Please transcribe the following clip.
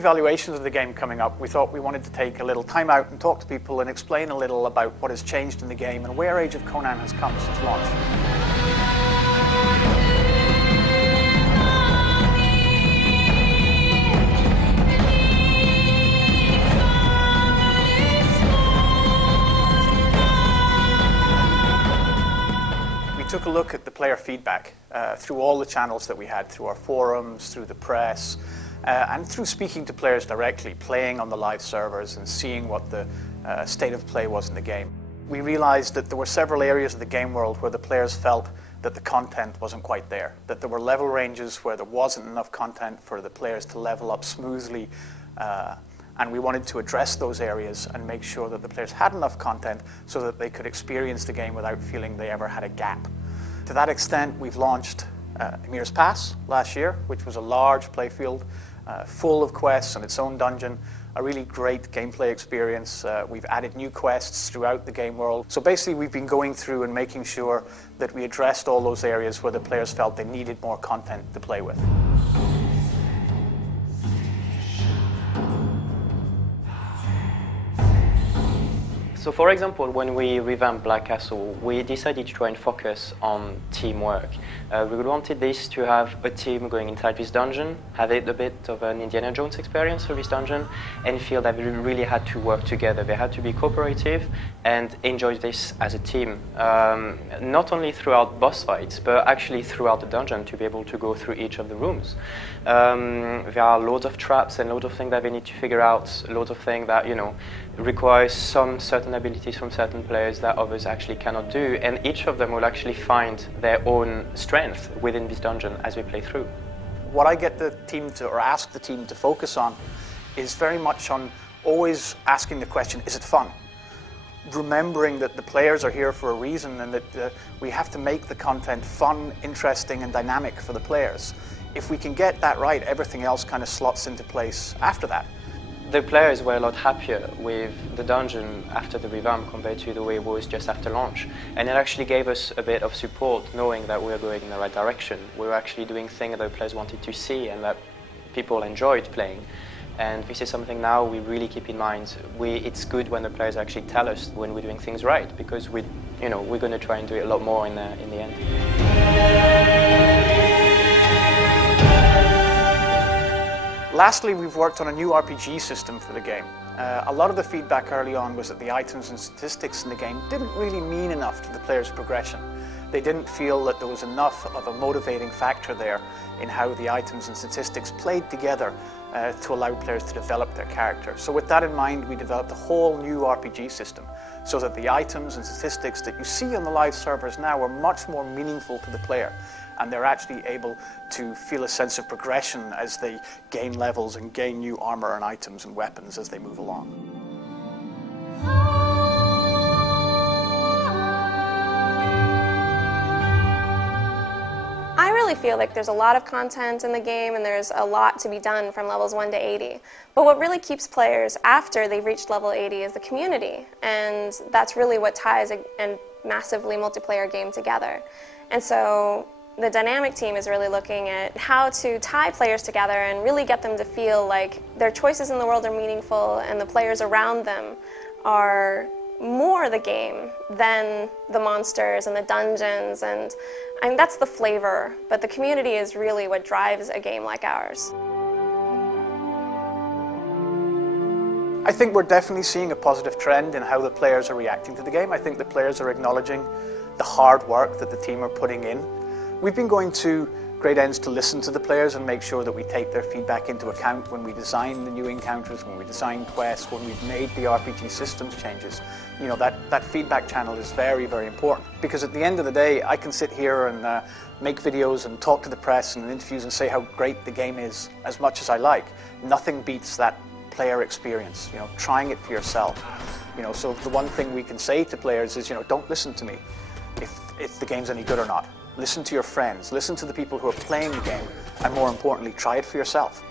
evaluations of the game coming up, we thought we wanted to take a little time out and talk to people and explain a little about what has changed in the game and where Age of Conan has come since launch. We took a look at the player feedback through all the channels that we had, through our forums, through the press, and through speaking to players directly, playing on the live servers and seeing what the state of play was in the game. We realized that there were several areas of the game world where the players felt that the content wasn't quite there, that there were level ranges where there wasn't enough content for the players to level up smoothly, and we wanted to address those areas and make sure that the players had enough content so that they could experience the game without feeling they ever had a gap. To that extent, we've launched Emir's Pass last year, which was a large playfield full of quests and its own dungeon, a really great gameplay experience. We've added new quests throughout the game world. So basically we've been going through and making sure that we addressed all those areas where the players felt they needed more content to play with. So for example, when we revamped Black Castle, we decided to try and focus on teamwork. We wanted this to have a team going inside this dungeon, have it a bit of an Indiana Jones experience for this dungeon, and feel that we really had to work together. They had to be cooperative and enjoy this as a team. Not only throughout boss fights, but actually throughout the dungeon to be able to go through each of the rooms. There are loads of traps and loads of things that they need to figure out, loads of things that, you know, requires some certain abilities from certain players that others actually cannot do, and each of them will actually find their own strength within this dungeon as we play through. What I get the team to, or ask the team to focus on, is very much on always asking the question, is it fun? Remembering that the players are here for a reason and that we have to make the content fun, interesting and dynamic for the players. If we can get that right, everything else kind of slots into place after that. The players were a lot happier with the dungeon after the revamp compared to the way it was just after launch. And it actually gave us a bit of support knowing that we were going in the right direction. We were actually doing things that the players wanted to see and that people enjoyed playing. And this is something now we really keep in mind. It's good when the players actually tell us when we're doing things right, because we're going to try and do it a lot more in the end. Lastly, we've worked on a new RPG system for the game. A lot of the feedback early on was that the items and statistics in the game didn't really mean enough to the player's progression. They didn't feel that there was enough of a motivating factor there in how the items and statistics played together to allow players to develop their character. So with that in mind, we developed a whole new RPG system so that the items and statistics that you see on the live servers now are much more meaningful to the player, and they're actually able to feel a sense of progression as they gain levels and gain new armor and items and weapons as they move along. I really feel like there's a lot of content in the game and there's a lot to be done from levels 1 to 80. But what really keeps players after they've reached level 80 is the community. And that's really what ties a massively multiplayer game together. And so the dynamic team is really looking at how to tie players together and really get them to feel like their choices in the world are meaningful and the players around them are more the game than the monsters and the dungeons, and I mean, that's the flavor, but the community is really what drives a game like ours. I think we're definitely seeing a positive trend in how the players are reacting to the game. I think the players are acknowledging the hard work that the team are putting in. We've been going to great ends to listen to the players and make sure that we take their feedback into account when we design the new encounters, when we design quests, when we've made the RPG systems changes. You know, that feedback channel is very, very important, because at the end of the day, I can sit here and make videos and talk to the press and interviews and say how great the game is as much as I like. Nothing beats that player experience, you know, trying it for yourself. You know, so the one thing we can say to players is, you know, don't listen to me if the game's any good or not. Listen to your friends, listen to the people who are playing the game, and more importantly, try it for yourself.